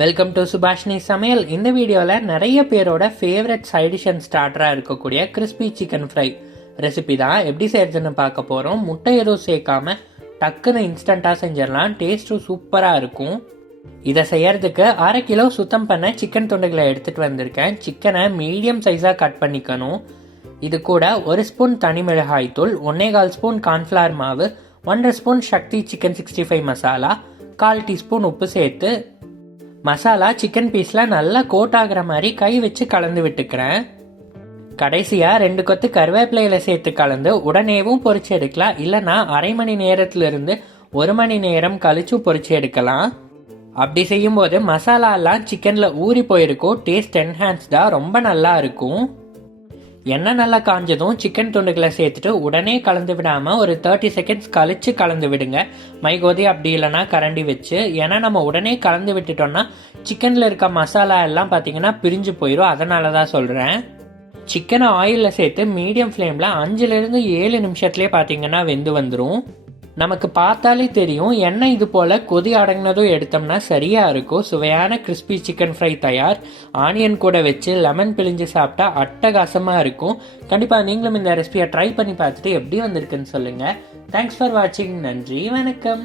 Welcome to Subhashini சமையல். இந்த வீடியோவில் நிறைய பேரோட ஃபேவரட் சைடிஷ் அண்ட் ஸ்டார்டராக இருக்கக்கூடிய கிறிஸ்பி சிக்கன் ஃப்ரை ரெசிபி தான் எப்படி செய்யறதுன்னு பார்க்க போகிறோம். முட்டை எதுவும் சேர்க்காம டக்குன்னு இன்ஸ்டண்ட்டாக செஞ்சிடலாம். டேஸ்ட்டும் சூப்பராக இருக்கும். இதை செய்யறதுக்கு 1/2 கிலோ சுத்தம் பண்ண சிக்கன் துண்டுகளை எடுத்துகிட்டு வந்திருக்கேன். சிக்கனை மீடியம் சைஸாக கட் பண்ணிக்கணும். இது கூட 1 ஸ்பூன் தனி மிளகாய் தூள், 1/4 ஸ்பூன் கார்ன்ஃப்ளவர் மாவு, 1.5 ஸ்பூன் சக்தி சிக்கன் 65 மசாலா, 1/4 டீஸ்பூன் உப்பு சேர்த்து மசாலா சிக்கன் பீஸில் நல்லா கோட் ஆகிற மாதிரி கை வச்சு கலந்து விட்டுக்கிறேன். கடைசியாக 2 கொத்து கருவேப்பிலையில் சேர்த்து கலந்து உடனேவும் பொரிச்சு எடுக்கலாம். இல்லைனா அரை மணி நேரத்துலேருந்து 1 மணி நேரம் கழிச்சு பொரிச்சு எடுக்கலாம். அப்படி செய்யும்போது மசாலாலாம் சிக்கனில் ஊறி போயிருக்கும். டேஸ்ட் என்ஹான்ஸ்டாக ரொம்ப நல்லா இருக்கும். எண்ணெய் நல்லா காஞ்சதும் சிக்கன் துண்டுகளை சேர்த்துட்டு உடனே கலந்து விடாமல் ஒரு 30 செகண்ட்ஸ் கழித்து கலந்து விடுங்க. மைகோதி அப்படி இல்லைனா கரண்டி வச்சு. ஏன்னா நம்ம உடனே கலந்து விட்டுட்டோம்னா சிக்கனில் இருக்க மசாலா எல்லாம் பார்த்தீங்கன்னா பிரிஞ்சு போயிடும். அதனால தான் சொல்கிறேன். சிக்கனை ஆயிலில் சேர்த்து மீடியம் ஃப்ளேமில் 5லேருந்து 7 நிமிஷத்துலேயே பார்த்தீங்கன்னா வெந்து வந்துடும். நமக்கு பார்த்தாலே தெரியும். எண்ணெய் இது போல் கொதி அடங்கினதும் எடுத்தோம்னா சரியாக இருக்கும். சுவையான கிறிஸ்பி சிக்கன் ஃப்ரை தயார். ஆனியன் கூட வச்சு லெமன் பிழிஞ்சு சாப்பிட்டா அட்டகாசமாக இருக்கும். கண்டிப்பாக நீங்களும் இந்த ரெசிபியை ட்ரை பண்ணி பார்த்துட்டு எப்படி வந்திருக்குன்னு சொல்லுங்கள். தேங்க்ஸ் ஃபார் வாட்சிங். நன்றி, வணக்கம்.